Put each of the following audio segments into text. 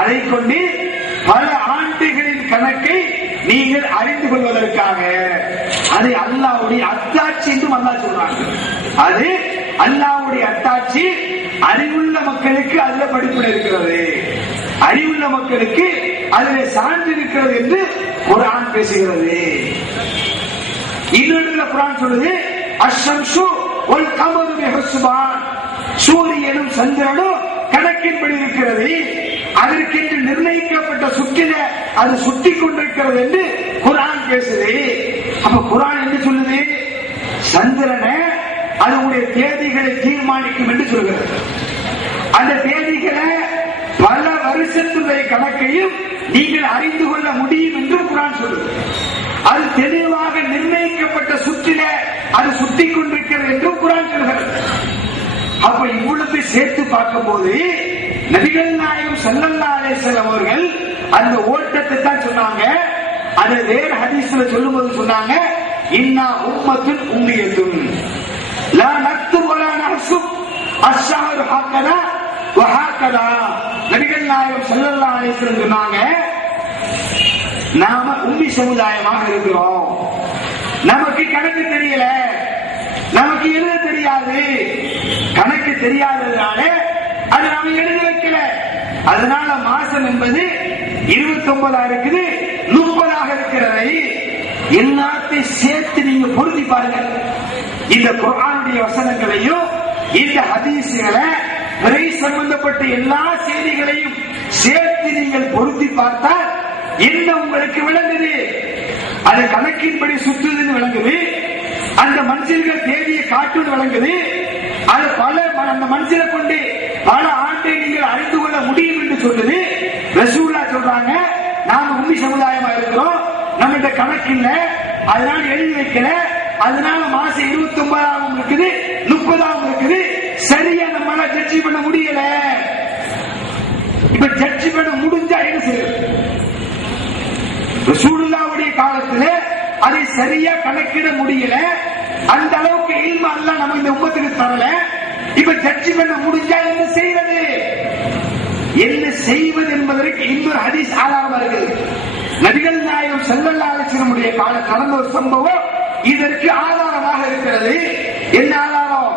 அதை கொண்டு பல ஆண்டுகளின் கணக்கை நீங்கள் அறிந்து கொள்வதற்காக. அது அல்லாஹ்வுடைய அத்தாட்சி என்றும் அல்லாஹ் சொல்றாங்க. அது அல்லாஹ்வுடைய அத்தாட்சி. அறிவுள்ள மக்களுக்கு அதுல படிப்பில் இருக்கிறது, அறிவுள்ள மக்களுக்கு அதிலே சான்று இருக்கிறது என்று குர்ஆன் பேசுகிறது. இன்னொரு குர்ஆன் சொல்லுது, அஷ்ஷம்ஸு வல் கமரு பிஹுஸ்பான், சூரியனும் சந்திரனும் கணக்கின்படி இருக்கிறது, அதற்கென்று நிர்ணயிக்கப்பட்ட சுற்றில அது சுற்றி கொண்டிருக்கிறது என்று குர்ஆன் பேசுது. அப்ப குர்ஆன் என்ன சொல்லுது? சந்திரனை அதனுடைய தேதிகளை தீர்மானிக்கும் என்று சொல்கிறது. அந்த தேதிகளை பல வருஷத்துடைய கணக்கையும் நீங்கள் அறிந்து கொள்ள முடியும் என்று குர்ஆன் சொல்லுது. அது தெளிவாக நிர்ணயிக்கப்பட்ட சுற்றில அது சுற்றி கொண்டிருக்கிறது என்று குர்ஆன் சொல்கிறது. அப்ப இவ்வளவு சேர்த்து பார்க்கும் போது நபிகள் நாயகம் ஸல்லல்லாஹு அலைஹி வஸல்லம் அவர்கள் அந்த ஓட்டத்தை தான் சொன்னாங்க. அதை வேறு ஹதீஸ்ல சொல்லும்போது சொன்னாங்க, இன்னா உம்மத்துன் உம்மியத்துன் லா நக்துபு வலா நஹ்சுப் அஷ்ஷஹரு ஹக்கதா வ ஹக்கதா. நபிகள் நாயகம் ஸல்லல்லாஹு அலைஹி வஸல்லம் சொன்னாங்க, நாம உம்மி சமுதாயமாக இருக்கிறோம், நமக்கு கணக்கு தெரியல, நமக்கு எழுத தெரியாது, கணக்கு தெரியாததுனால அது நாம எழுதி வைக்கல. அதனால மாசம் என்பது 29 இருக்குது, 30 இருக்கிறதை எல்லாத்தையும் சேர்த்து நீங்க பொருத்தி பாருங்க. இந்த குர்ஆனுடைய வசனங்களையும் இந்த ஹதீஸ்களை பிறை சம்பந்தப்பட்ட எல்லா செய்திகளையும் சேர்த்து நீங்கள் பொருத்தி பார்த்தால் என்ன உங்களுக்கு விளங்குது? அது கணக்கின்படி சுற்றுதுன்னு விளங்குது, அந்த மனுஷர்கள் தேதியை காட்டுன்னு விளங்குது. அது பல அந்த மனுஷரை கொண்டு பல ஆண்டை நீங்கள் அறிந்து கொள்ள முடியும் என்று சொல்லுது. ரசூலுல்லாஹ் சொல்றாங்க, நாம உம்மி சமுதாயமா இருக்கிறோம், நம்ம கணக்கு இல்ல, அதனால எழுதி வைக்கல, அதனால மாசம் 29 இருக்குது, 30 இருக்குது, சரியா நம்மளால ஜட்ஜி பண்ண முடியல. இப்ப ஜட்ஜி பண்ண முடிஞ்சா என்ன செய்யுது? ரசூலுல்லாஹ்வுடைய காலத்துல அதை சரியா கணக்கிட முடியல, அந்த அளவுக்கு இல்மு அல்லாஹ் நம்ம இந்த உம்மத்துக்கு தரல. இப்ப ஜட்ஜி பண்ண முடிஞ்சா என்ன செய்வது? என்ன செய்வது என்பதற்கு இன்னொரு ஹதீஸ் ஆதாரமா இருக்குது. நபிகள் நாயகம் ஸல்லல்லாஹு அலைஹி வஸல்லம் கால கடந்த ஒரு சம்பவம் இதற்கு ஆதாரமாக இருக்கிறது. என்ன ஆதாரம்?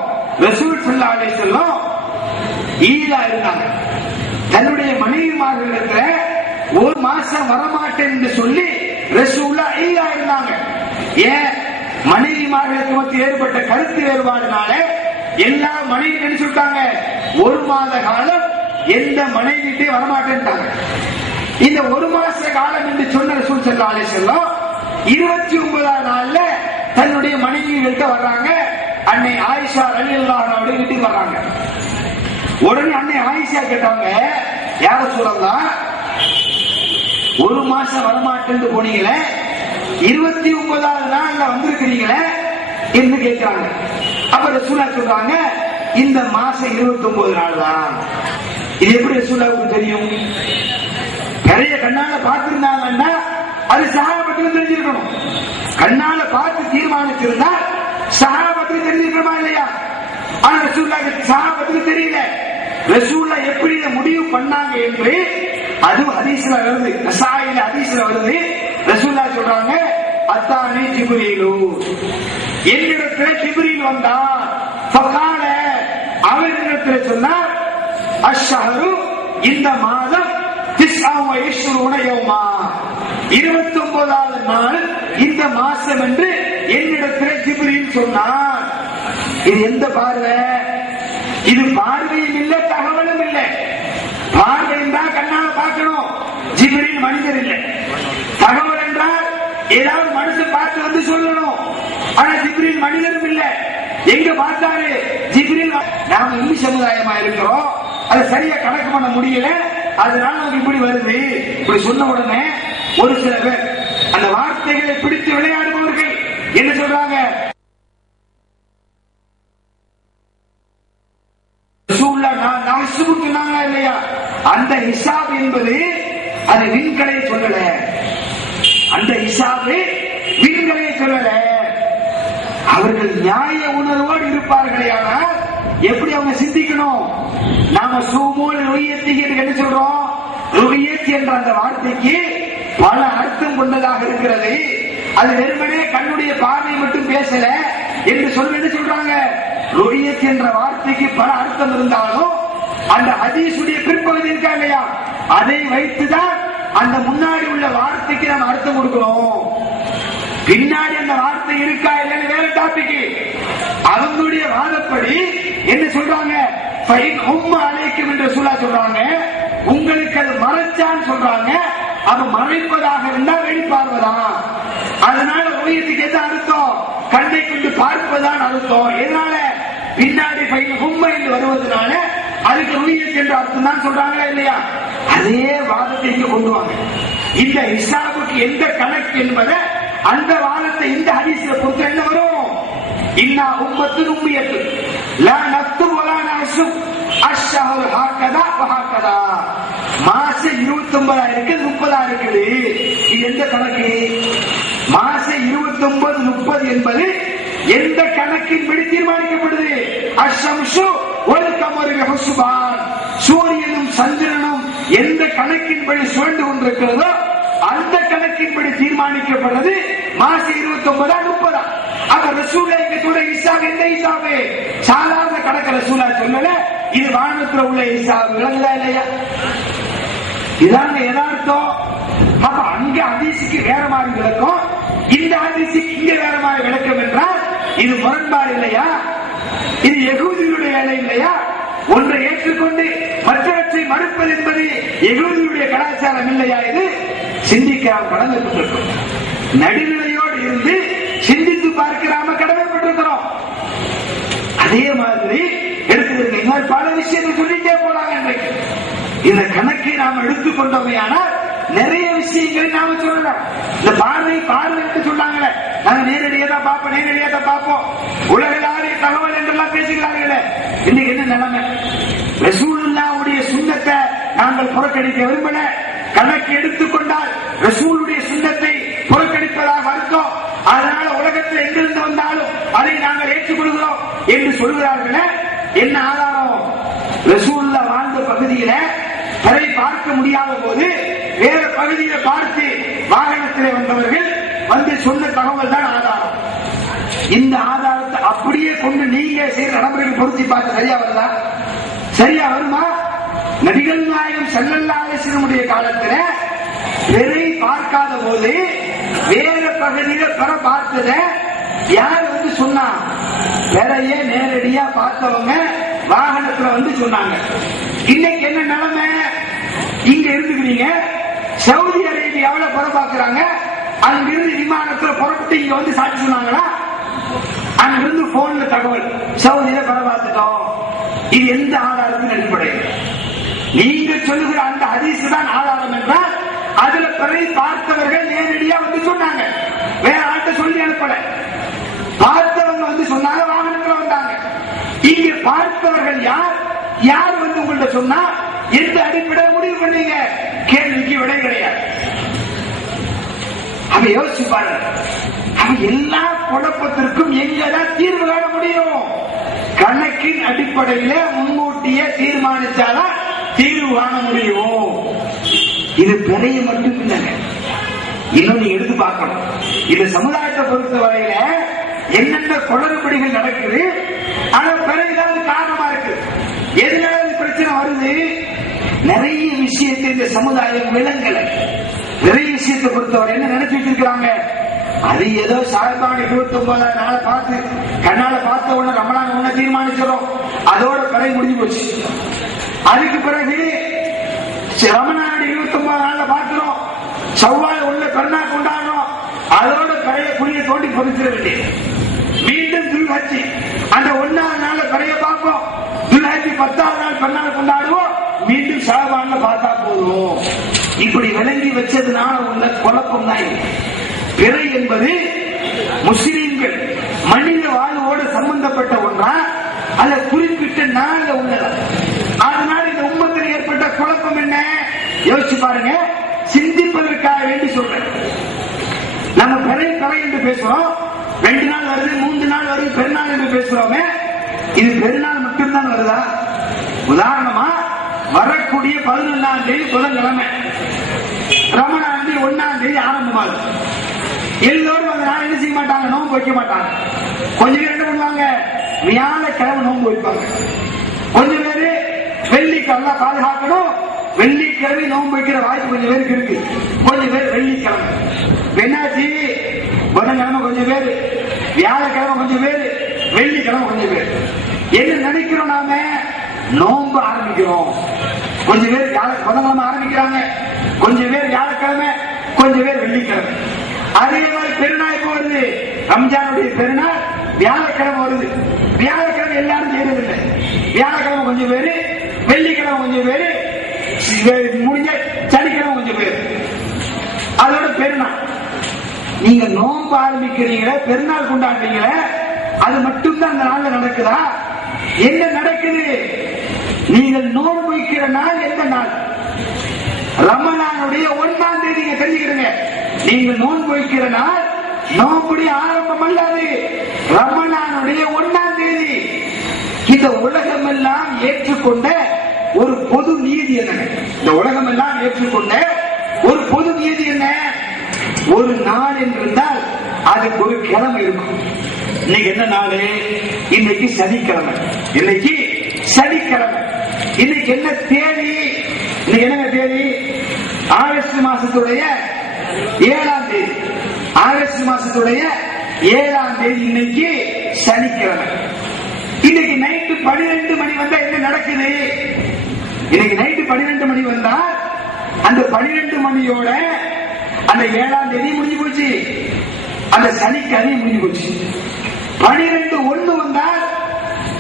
ரசூல் ஸல்லல்லாஹு அலைஹி வஸல்லம் ஈலா இருந்தாங்க. தன்னுடைய மனைவிமார்களிடத்துல ஒரு மாசம் வரமாட்டேன் என்று சொல்லி ரசூலுல்லாஹ் ஈலா இருந்தாங்க. ஏன்? மனைவிமார்களுக்கு மத்தியில் ஏற்பட்ட கருத்து வேறுபாடுனால எல்லா மனைவி என்ன சொல்லிட்டாங்க, ஒரு மாத காலம் எந்த மனைவிட்டே வரமாட்டேன்ட்டாங்க. இந்த ஒரு மாச காலம் என்று சொன்ன ரசூல் ஸல்லல்லாஹு அலைஹி வஸல்லம் 29ஆம் நாள்ல தன்னுடைய மனைவிகள்கிட்ட வர்றாங்க. அன்னை ஆயிஷா ரலியல்லாஹு அன்ஹா வீட்டுக்கு வர்றாங்க. உடனே அன்னை ஆயிஷா கேட்டாங்க, யார சொல்லலாம், ஒரு மாசம் வரமாட்டேன்னு போனீங்களே, 29ஆவது நாள்ல வந்திருக்கிறீங்களே என்று கேட்கிறாங்க. அப்ப ரசூலுல்லாஹ் சொல்றாங்க, இந்த மாசம் 29 நாள் தான். இது எப்படி ரசூலுல்லாஹ்வுக்கு தெரியும்? நிறைய கண்ணால பார்த்திருந்தாங்கன்னா அது சஹாபாத்துக்கு தெரிஞ்சிருக்கணும். கண்ணால பார்த்து தீர்மானிச்சிருந்தா சஹாபாத்துக்கு தெரிஞ்சிருக்கணுமா இல்லையா? ஆனா ரசூலுல்லாஹ்வுக்கு சஹாபாத்துக்கு தெரியல. ரசூலுல்லாஹ் எப்படி முடிவு பண்ணாங்க என்று அது ஹதீஸ்ல வருது, நசாயில ஹதீஸ்ல வருது. ரசூலுல்லாஹ் சொல்றாங்க, அத்தானி ஜிப்ரீலு, என்னிடத்தில் ஜிப்ரீல் வந்தார். ஃபகால, அவரிடத்தில் சொன்னார், அஷ்ஷஹரு, இந்த மாதம் 29 யௌமா, 29ஆவது நாள் இந்த மாசம் என்று என்னிடத்தில் ஜிப்ரீல் சொன்னார். இது எந்த பார்வை? இது பார்வையும் இல்லை, தகவலும் இல்லை. பார்வை என்றால் கண்ணால பார்க்கணும், ஜிப்ரீல் மனிதர் இல்லை. தகவல் என்றால் ஏதாவது மனுஷன் பார்த்து வந்து சொல்லணும், ஆனா ஜிப்ரீல் மனிதரும் இல்லை. எங்க பார்த்தாரு ஜிப்ரீல்? நாம உம்மி சமுதாயமா இருக்கிறோம், அதை சரியா கணக்கு பண்ண முடியல, அதனால நமக்கு இப்படி வருது. இப்படி சொன்ன உடனே ஒரு சில பேர் அந்த வார்த்தைகளை பிடித்து விளையாடுபவர்கள் என்ன சொல்றாங்க, இல்லையா, அந்த ஹிசாப் என்பது அது விண்களை சொல்லல, அந்த ஹிசாபை விண்களை சொல்லல. அவர்கள் நியாய உணர்வோடு இருப்பார்களே, ஆனால் எப்படி அவங்க சிந்திக்கணும்? நாம சூமூல் ருயத்திக்கு என்ன சொல்றோம்? ருயத் என்ற அந்த வார்த்தைக்கு பல அர்த்தம் கொண்டதாக இருக்கிறது. அது வெறுமனே கண்ணுடைய பார்வை மட்டும் பேசல என்று சொல்ல சொல்றாங்க. ருயத் என்ற வார்த்தைக்கு பல அர்த்தம் இருந்தாலும் அந்த ஹதீஸுடைய பிற்பகுதி இருக்கா இல்லையா, அதை வைத்துதான் அந்த முன்னாடி உள்ள வார்த்தைக்கு நம்ம அர்த்தம் கொடுக்கணும். பின்னாடி அந்த வார்த்தை இருக்கா இல்லைன்னு வேற டாபிக். அவங்களுடைய வாதப்படி என்ன சொல்றாங்க? அழைக்கும் என்று சொல்றாங்க. உங்களுக்கு அது மறைச்சான்னு சொல்றாங்க. அது மறைப்பதாக இருந்தா வெளிப்பார்வதான். அதனால உயரத்துக்கு எது அர்த்தம்? கண்ணை கொண்டு பார்ப்பதான் அர்த்தம். எதனால? பின்னாடி உண்மை என்று வருவதனால அதுக்கு உயரத்து என்ற அர்த்தம் தான் சொல்றாங்களா இல்லையா? அதே வாதத்தை இங்க கொண்டு வாங்க. இந்த ஹிசாபுக்கு எந்த கணக்கு என்பதை அந்த வாதத்தை இந்த ஹதீஸ்ல பொறுத்த என்ன வரும்? இன்னா உம்மத்து உம்மியத்து லா நக்து வலா நஹ்சு அஷ்ஹரு ஹக்கதா வஹக்கதா. மாசம் 29 இருக்கு, 30 இருக்குது. இது எந்த கணக்கு? மாசம் 29 30 என்பது எந்த கணக்கின் படி தீர்மானிக்கப்படுது? அஷ்ஷம்சு வல் கமரு ஹுஸ்பான். சூரியனும் சந்திரனும் எந்த கணக்கின்படி சுழண்டு கொண்டிருக்கிறதோ அந்த கணக்கின்படி தீர்மானிக்கப்படுறது மாசம் 29 30. அப்ப ரசூலுல்லாஹ் இங்க சொல்ற ஹிசாப் எந்த ஹிசாபு? சாதாரண கணக்கு ரசூலுல்லாஹ் சொல்லல. இது வானத்துல உள்ள ஹிசாப். விளங்குதா இல்லையா? இதாங்க யதார்த்தம். அப்ப அங்க ஹதீஸுக்கு வேற மாதிரி விளக்கம், இந்த ஹதீஸுக்கு இங்க வேற மாதிரி விளக்கம் என்றால் இது முரண்பாடு இல்லையா? இது யகூதியுடைய வேலை இல்லையா? ஒன்றை ஏற்றுக்கொண்டு மற்றவற்றை மறுப்பது என்பது யகூதியுடைய கலாச்சாரம் இல்லையா? இது சிந்திக்கலாம் கடமைப்பட்டிருக்கிறோம். நடுநிலையோடு இருந்து சிந்தித்து பார்க்கிறாம கடமைப்பட்டிருக்கிறோம். அதே மாதிரி எடுத்துக்கிறீங்க பல விஷயத்தை சொல்லிட்டே போறாங்க. இன்றைக்கு இந்த கணக்கை நாம் எடுத்துக்கொண்டோமையானால் நிறைய விஷயங்களை நாம சொல்லலாம். இந்த பார்வை பார்வை என்று சொன்னாங்களே, நாங்க நேரடியா தான் பார்ப்போம், நேரடியா தான் பார்ப்போம், உலகளாவிய தகவல் என்றெல்லாம் பேசுகிறார்களே. இன்னைக்கு என்ன நிலைமை? ரசூலுல்லாஹ்வுடைய சுன்னத்தை நாங்கள் புறக்கணிக்க விரும்பல. கணக்கு எடுத்துக்கொண்டால் ரசூலுடைய சுன்னத்தை புறக்கணிப்பதாக அர்த்தம். அதனால உலகத்தில் எங்கிருந்து வந்தாலும் அதை நாங்கள் ஏற்றுக்கொள்கிறோம் என்று சொல்கிறார்களே. என்ன ஆதாரம்? ரசூலுல்லாஹ் வாழ்ந்த பகுதியில பிறை பார்க்க முடியாத போது வேற பகுதியை பார்த்து வாகனத்திலே வந்தவர்கள் வந்து சொன்ன தகவல் தான் ஆதாரம். இந்த ஆதாரத்தை அப்படியே கொண்டு நீங்க செய்த நடைமுறைகள் பொருத்தி பார்த்து சரியா வருதா? சரியா வருமா? நபிகள் நாயகம் ஸல்லல்லாஹு அலைஹி வஸல்லம் காலத்துல பிறை பார்க்காத போது வேற பகுதியில பிற பார்த்தத யார் வந்து சொன்னா? பிறைய நேரடியா பார்த்தவங்க வாகனத்துல வந்து சொன்னாங்க. இன்னைக்கு என்ன நிலைமை? இங்க இருந்துக்கிறீங்க, சவுதி அரேபியாவில் பிற பார்க்கிறாங்க, அங்கிருந்து விமானத்துல புறப்பட்டு இங்க வந்து சாட்சி சொன்னாங்களா? அங்கிருந்து போன்ல தகவல் சவுதியில பிற பார்த்துட்டோம். இது எந்த ஆதாரத்தின் அடிப்படையில்? நீங்க சொல்லுகிற அந்த ஹதீஸ் தான் ஆதாரம் என்றால் அதுல பிறை பார்த்தவர்கள் நேரடியா வந்து சொன்னாங்க, வேற ஆட்ட சொல்லி அனுப்பல. பார்த்தவங்க வந்து சொன்னாங்க, வாகனத்துல வந்தாங்க. இங்க பார்த்தவர்கள் யார்? யார் வந்து உங்கள்ட்ட சொன்னா எந்த அடிப்படையை முடிவு பண்ணீங்க? கேள்விக்கு விடை கிடையாது. அவ யோசிச்சு பாருங்க. அவ எல்லா குழப்பத்திற்கும் எங்கதான் தீர்வு காண முடியும்? கணக்கின் அடிப்படையில முன்கூட்டியே தீர்மானிச்சாதான் தீர்வு காண முடியும். இது பிறைய மட்டும் இல்லைங்க, இன்னும் நீங்க எடுத்து பார்க்கணும். இந்த சமுதாயத்தை பொறுத்த வரையில என்னென்ன குளறுபடிகள் நடக்குது, ஆனா பிறகுதான் காரணமா இருக்கு. எதனால பிரச்சனை வருது? நிறைய விஷயத்தை இந்த சமுதாயம் விளங்கல. நிறைய விஷயத்தை பொறுத்தவரை என்ன நினைச்சிட்டு இருக்கிறாங்க? அது ஏதோ ஷாபான் 29 நாளை பார்த்து கண்ணால பார்த்த உடனே ரமலான் ஒண்ணு தீர்மானிச்சிடும், அதோட பிறை முடிஞ்சு போச்சு. அதுக்கு பிறகு ரமலான் 29 நாள்ல பார்க்கிறோம், செவ்வாய் உள்ள பெருநா கொண்டாடுறோம், அதோட பிறைய புளிய தோண்டி பொறிச்சிட வேண்டியது. மீண்டும் துல்ஹஜ் அந்த 1ஆவது நாள்ல பிறைய பார்ப்போம், துல்ஹஜ் 10ஆவது நாள் பெருநாளை கொண்டாடுவோம், மீண்டும் ஷாபான்ல பார்த்தா போதும். இப்படி விளங்கி வச்சதுனால உள்ள குழப்பம் தான். பிறை என்பது முஸ்லிம்கள் மனித வாழ்வோடு சம்பந்தப்பட்ட ஒன்றா அல்ல குறிப்பிட்ட நாள்ல உள்ளதா? அதனால இந்த உம்மத்தில் ஏற்பட்ட குழப்பம் என்ன? யோசிச்சு பாருங்க. சிந்திப்பதற்காக வேண்டி சொல்றேன். நம்ம பிறை பிறை என்று பேசுறோம், 2 நாள் வருது, 3 நாள் வருது, பெருநாள் என்று பேசுறோமே. இது பெருநாள் மட்டும்தான் வருதா? உதாரணமா வரக்கூடிய 11ஆம் தேதி புதன்கிழமை, ரமணான் 1ஆம் தேதி ஆரம்பமாகுது. எல்லோரும் அந்த நாள் என்ன செய்ய மாட்டாங்க? நோன்பு வைக்க மாட்டாங்க. கொஞ்சம் பேர் என்ன பண்ணுவாங்க? வியாழக்கிழமை நோன்பு வைப்பாங்க. கொஞ்சம் பேரு வெள்ளிக்கிழமை பாதுகாக்கணும், வெள்ளிக்கிழமை நோன்பு வைக்கிற வாய்ப்பு கொஞ்சம் பேருக்கு இருக்கு. கொஞ்சம் பேர் வெள்ளிக்கிழமை என்னாச்சு, புதன்கிழமை கொஞ்சம் பேரு, வியாழக்கிழமை கொஞ்சம் பேரு, வெள்ளிக்கிழமை கொஞ்சம் பேர். என்ன நினைக்கிறோம்? நாம நோன்பு ஆரம்பிக்கிறோம். கொஞ்சம் பேர் புதன்கிழமை ஆரம்பிக்கிறாங்க, கொஞ்சம் பேர் வியாழக்கிழமை, கொஞ்சம் பேர் வெள்ளிக்கிழமை. அதே மாதிரி பெருநாள் இப்போ வருது, ரம்ஜானுடைய பெருநாள் வியாழக்கிழமை வருது. வியாழக்கிழமை எல்லாரும் செய்யறதில்லை. வியாழக்கிழமை கொஞ்சம் பேரு, வெள்ளிக்கிழமை கொஞ்சம் பேரு, முடிஞ்ச சனிக்கிழமை கொஞ்சம் பேரு. அதோட பெருநாள். நீங்க நோன்பு ஆரம்பிக்கிறீங்களே, பெருநாள் கொண்டாடுறீங்களே, அது மட்டும்தான் அந்த நாள்ல நடக்குதா? என்ன நடக்குது? நீங்கள் நோன்பு வைக்கிற நாள் எந்த நாள்? ரமலானுடைய 1ஆம் தேதி தெரிஞ்சுக்கிறீங்க. நீங்கள் நோன்பு வைக்கிற நாள் நோன்புடைய ஆரம்பம் அல்லது ரமலானுடைய 1ஆம் தேதி. இந்த உலகம் எல்லாம் ஏற்றுக்கொண்ட ஒரு பொது நீதி என்ன? இந்த உலகம் எல்லாம் ஏற்றுக்கொண்ட ஒரு பொது நீதி என்ன? ஒரு நாள் என்றிருந்தால் அதுக்கு ஒரு கிழமை இருக்கும். இன்னைக்கு என்ன நாள்? இன்னைக்கு சனிக்கிழமை. இன்னைக்கு சனிக்கிழமை. இன்னைக்கு என்ன தேதி? இன்னைக்கு என்ன தேதி? ஆகஸ்ட் மாசத்துடைய 7ஆம் தேதி. ஆகஸ்ட் மாசத்துடைய 7ஆம் தேதி இன்னைக்கு சனிக்கிழமை. இன்னைக்கு நைட்டு 12 மணி வந்தா என்ன நடக்குது? இன்னைக்கு நைட்டு 12 மணி வந்தா அந்த 12 மணியோட அந்த 7ஆம் தேதி முடிஞ்சு போச்சு, அந்த சனிக்கிழமை முடிஞ்சு போச்சு. 12:01 வந்தால்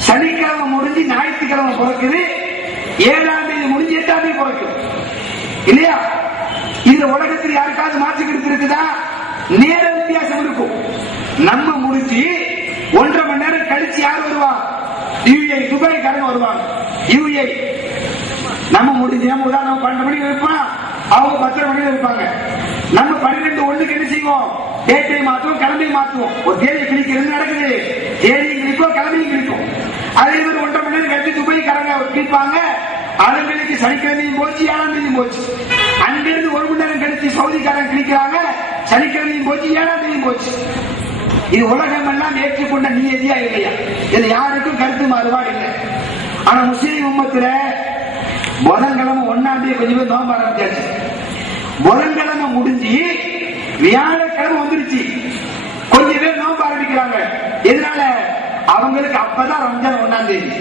சனிக்கிழமை முடிஞ்சு ஞாயிற்றுக்கிழமை பிறக்குது, 7ஆம் தேதி முடிஞ்சு 8ஆம் தேதி பிறக்குது இல்லையா? இந்த உலகத்தில் யாருக்காவது மாற்று கருத்து இருக்குதா? நேர வித்தியாசம் இருக்கும். நம்ம முடிச்சு 1.5 மணி நேரம் கழிச்சு யார் வருவா? யுஏ துபாய்க்காரங்க வருவாங்க. யுஏ நம்ம முடிஞ்சு நம்ம உதாரணம் 12 மணிக்கு வைப்போம், அவங்க 10 மணிக்கு வைப்பாங்க. நம்ம 12:01 என்ன செய்வோம்? டேட்டை மாற்றுவோம், கிளம்பி மாற்றுவோம். ஒரு தேதி கிழிக்கிறது நடக்குது, தேதியும் கிழிக்கும் கிளம்பியும் கிழிக்கும். அதே மாதிரி 1.5 மணி நேரம் கழிச்சு துபாய்க்காரங்க கிழிப்பாங்க, அவங்களுக்கு சனிக்கிழமையும் போச்சு, 7ஆம் தேதியும் போச்சு. அங்கிருந்து 1 மணி நேரம் கழிச்சு சவுதிக்காரங்க கிழிக்கிறாங்க, சனிக்கிழமையும் போச்சு, 7ஆம் தேதியும் போச்சு. இது உலகம் எல்லாம் ஏற்றுக்கொண்ட நீதியா இல்லையா? இது யாருக்கும் கருத்து மாறுபாடு இல்லை. ஆனா முஸ்லீம் உம்மத்துல புதன்கிழமை 1ஆம் தேதி கொஞ்சம் பேர் நோன்பு ஆரம்பிச்சாச்சு. புதன்கிழமை முடிஞ்சு வியாழக்கிழமை வந்துருச்சு, கொஞ்சம் பேர் நோன்பு ஆரம்பிக்கிறாங்க. எதனால? அவங்களுக்கு அப்பதான் ரம்ஜான் 1ஆம் தேதி.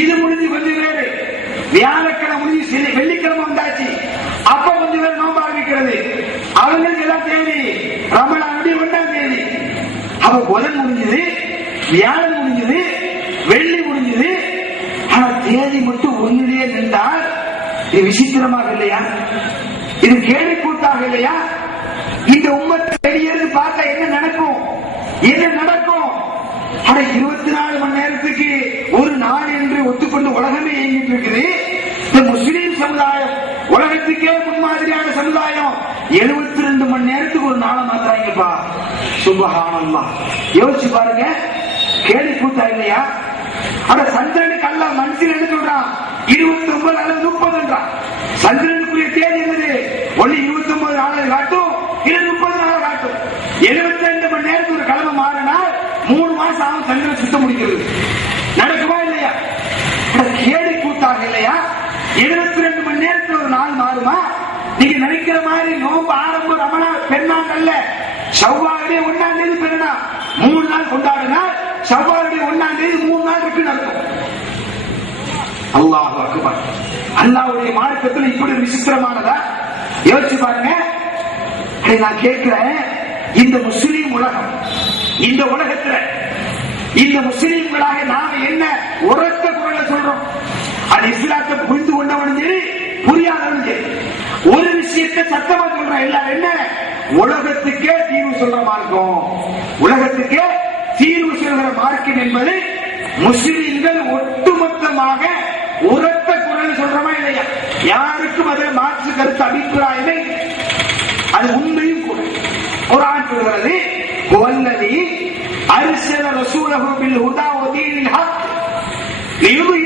இது முடிஞ்சு கொஞ்சம் பேரு வியாழக்கிழமை முடிஞ்சு வெள்ளிக்கிழமை வந்தாச்சு, அப்ப கொஞ்சம் பேர் நோன்பு ஆரம்பிக்கிறது. அவங்களுக்கு எல்லாம் தேதி ரமலானுடைய 1ஆம் தேதி. அப்ப புதன் முடிஞ்சது, வியாழன் முடிஞ்சது, வெள்ளி முடிஞ்சது. ஆனா தேதி மட்டும் ஒன்னிலேயே நின்றால் இது விசித்திரமாக இல்லையா? இது கேள்வி கூட்டாக இல்லையா? இந்த உம்மத்தை வெளியேறது பார்த்தா என்ன நடக்கும்? என்ன நடக்கும்? ஆனா 24 மணி நேரத்துக்கு ஒரு நாள் என்று ஒத்துக்கொண்டு உலகமே இயங்கிட்டு இருக்குது. இந்த முஸ்லீம் சமுதாயம் உலகத்துக்கே முன்மாதிரியான சமுதாயம் 72 மணி நேரத்துக்கு ஒரு நாளை மாத்துறாங்கப்பா. சுப்ஹானல்லாஹ். யோசிச்சு பாருங்க, கேள்வி கூட்டா இல்லையா? ஆனா சந்திரனுக்கு அல்லாஹ் மனுஷன் என்ன சொல்றான்? 29 அல்லது 30 சந்திரனுக்குரிய தேதி என்னது? ஒண்ணு 29 நாளை காட்டும், இல்ல 30 நாளை காட்டும். 72 மணி நேரத்துக்கு ஒரு கிழமை மாறினால் 3 மாசம் ஆகும் சந்திரன் சுத்த முடிக்கிறது. நடக்குமா இல்லையா? கேள்வி கூட்டாக இல்லையா? 72 மணி நேரத்தில் ஒரு நாள் மாறுமா? நீங்க நினைக்கிற மாதிரி நோன்பு ஆரம்பம் ரமணான் பெருநாள் அல்ல. ஷவ்வாலுடைய 1ஆம் தேதி பெருநாள் 3 நாள் கொண்டாடினால் ஷவ்வாலுடைய 1ஆம் தேதி 3 நாள் இருக்கு நடக்கும். அல்லாஹ் அக்பர். அல்லாஹ்வுடைய மார்க்கத்தில் இப்படி விசித்திரமானதா? யோசிச்சு பாருங்க. நான் கேட்கிறேன், இந்த முஸ்லீம் உலகம், இந்த உலகத்துல இந்த முஸ்லீம்களாக நாம என்ன உரத்த குரலை சொல்றோம்? அது இஸ்லாத்தை புரிந்து கொண்டவனும் சரி, புரியாதவனும் சரி, ஒரு விஷயத்தை சத்தமா சொல்றோம். எல்லாரும் என்ன? உலகத்துக்கே தீர்வு சொல்ற மார்க்கம், உலகத்துக்கே தீர்வு சொல்கிற மார்க்கம் என்பது முஸ்லீம்கள் ஒட்டுமொத்தமாக உரத்த குரல் சொல்றமா இல்லையா? யாருக்கும் அதில் மாற்று கருத்து அபிப்பிராயமே. அது உண்மையும் கூட. குர்ஆன் சொல்கிறது, வல்லதி அர்ஸல ரசூலஹு பில் ஹுதா வ தீனில் ஹக் லியுபி